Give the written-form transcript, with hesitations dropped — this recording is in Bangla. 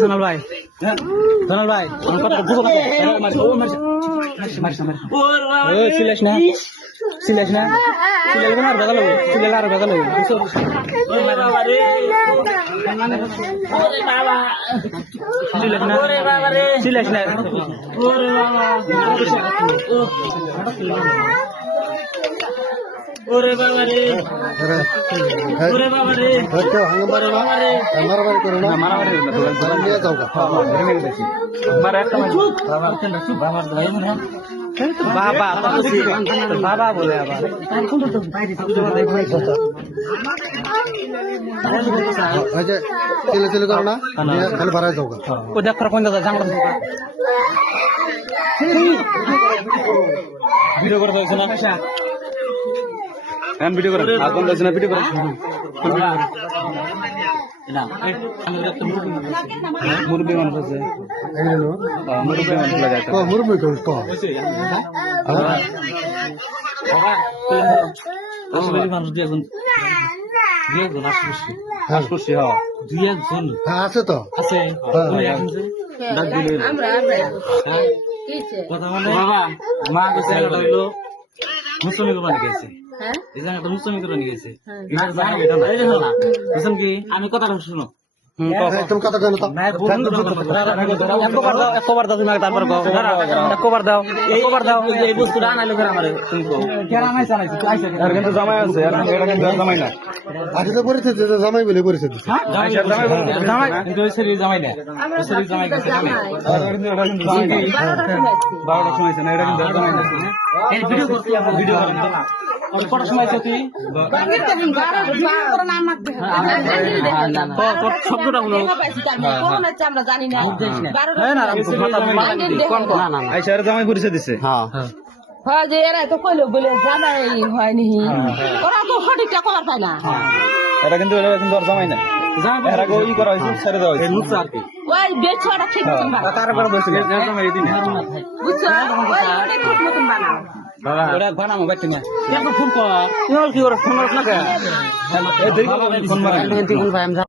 জনাল ভাই সিলেস না সিলেস না সিলেল আর বাগালো সিলেল আর বাগালো সিলেস না ওরে বাবা রে ওরে বাবা রে হচ্ছে হাঙ্গামারে মারামারি করে না মারামারি করে নিয়ে যাও ঘরে মেরে দিছি মার একটা বাবা কেন চুপ আমার ভাই মনে হয় বাবা বাবা বলে আবার কোন তো বাইরে দেখো এই যে চলে চলে করো না খালি বাড়ায় যাও ও দেখ কোন দাদা জাংলা ভিডিও করতে হইছে না এখন ভিডিও করেন আগুন লাগছে না ভিডিও করেন মুরব্বী মানুষ আছে মুরব্বী মানুষ লাগায় মুরব্বী মানুষ দিয়ে এখন আশপাশি দুই একজন আছে তো আছে বাবা মা গেছে মুসলিম কোরবানি গেছে আমি কথাটা শুনো তুমি কথা জানো তো একবার দাও তুমি তারপর একবার দাও এই বস্তুটা আনাইলো আমার কিন্তু জামাই আছে জামাই না আজ তো পরিস্থিতি জামাই বলে পরিস্থিতি জামাই কিন্তু জামাই না জামাই গেছে বারোটার সময় না এটা কিন্তু জামাই না ভিডিও করতে ভিডিও কটার সময় আছে তুই শব্দটা হলো আমরা জানি না জামাই পরিচয় দিচ্ছে হ্যাঁ যে এরা তো কইলো বলে জানাই হয়নি ওরা তো সঠিকটা করার পায় না এটা কিন্তু আর জামাই না এরা ই করা হয়েছে ছেড়ে দেওয়া হয়েছে লুচা আর কি ওই বেছড়া ঠিক মতন বানাও তারপরে বলছিল জামাই দিন বুঝছো ওই ঠিক মতন বানাও বাবা ওরা বানামো বাইতে না একটু ফোন কর তুই কি করে ফোন মারছ না কে এই দেরি ফোন মারা তুই ফোন ভাই আমি